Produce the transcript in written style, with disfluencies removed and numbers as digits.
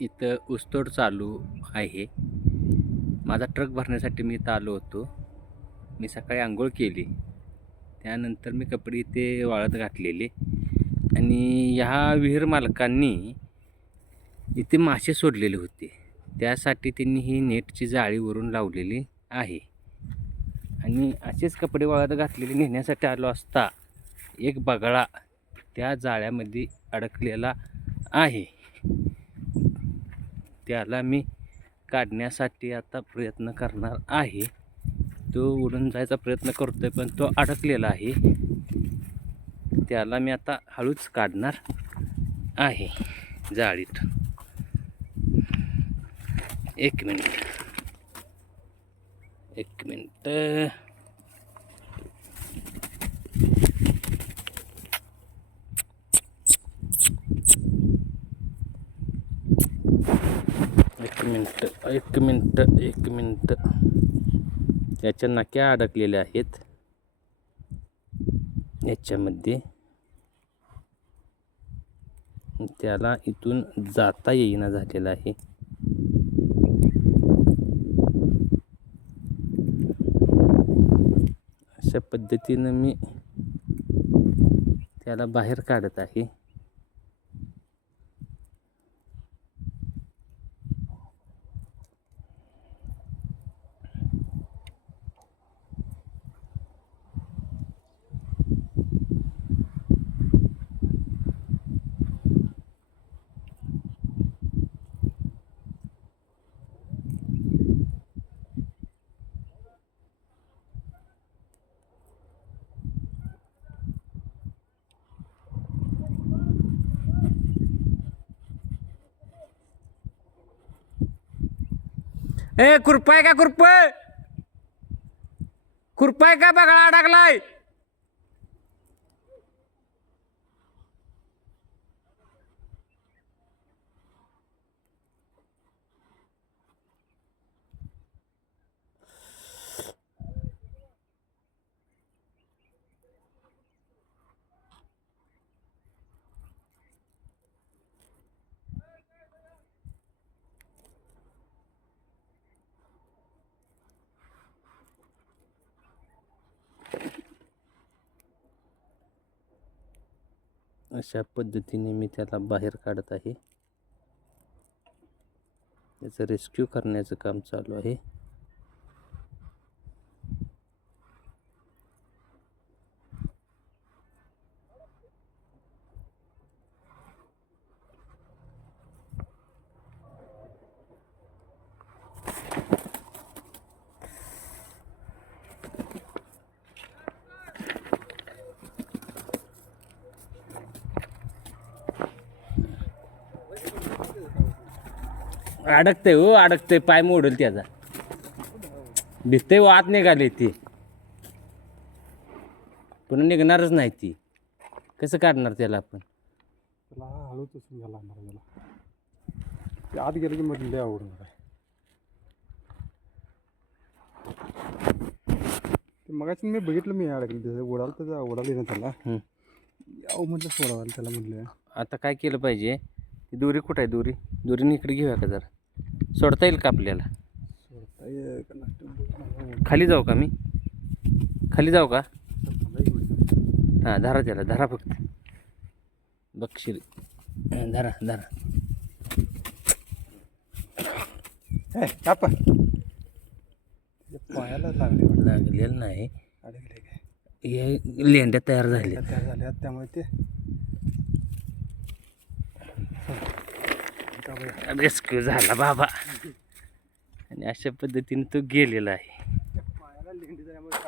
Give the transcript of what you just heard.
इथं ऊसतोड चालू आहे. माझा ट्रक भरण्यासाठी मी इथं आलो होतो. मी सकाळी अंघोळ केली. त्यानंतर मी कपडे इथे वाळत घातलेले आणि ह्या विहीर मालकांनी इथे मासे सोडलेले होते. त्यासाठी त्यांनी ही नेटची जाळी वरून लावलेली आहे आणि असेच कपडे वाळत घातलेले नेण्यासाठी आलो असता एक बगळा त्या जाळ्यामध्ये अडकलेला आहे. त्याला मी काढण्यासाठी आता प्रयत्न करणार आहे. तो उडून जायचा प्रयत्न करतोय पण तो अडकलेला आहे. त्याला मी आता हळूच काढणार आहे जाळीत. एक मिनिट. एक मिनिट. एक मिनिट. त्याच्या नक्या अडकलेल्या आहेत याच्यामध्ये. त्याला इथून जाता येईना झालेला आहे. अशा पद्धतीनं मी त्याला बाहेर काढत आहे. खुरपाय का खुरपाय? खुरपाय का बगळा अडकलाय? अशा पद्धतीने मी त्याला बाहेर काढत आहे. त्याचं रेस्क्यू करण्याचं काम चालू आहे. अडकते हो, अडकते. पाय मोडेल त्याचा. दिसतंय वात निघाली ती, पण निघणारच नाही ती. कसं काढणार त्याला आपण? त्याला हळूच घ्यायला लागणार त्याला. ते आत गेलं की म्हटलं लय आवडून काय. ते मगाशी मी बघितलं, मी अडकलं त्याचं ओढायला येणं त्याला. याव म्हटलं सोडावायला त्याला म्हटलं. आता काय केलं पाहिजे? ती दोरी कुठं आहे? दोरीने इकडे घेऊया का जरा? सोडता येईल का आपल्याला? सोडता येईल का नाही? खाली जाऊ का मी? खाली जाऊ का? हां, धरा त्याला, धरा फक्त. बक्षील धरा धरा. पायाला लागले लागलेलं नाही. अडकले काय? हे लेंड्या तयार झाल्या. त्यामुळे ते रेस्क्यू झाला बाबा. आणि अशा पद्धतीने तो गेलेला आहे. पायाला लेंडी झाल्यामुळे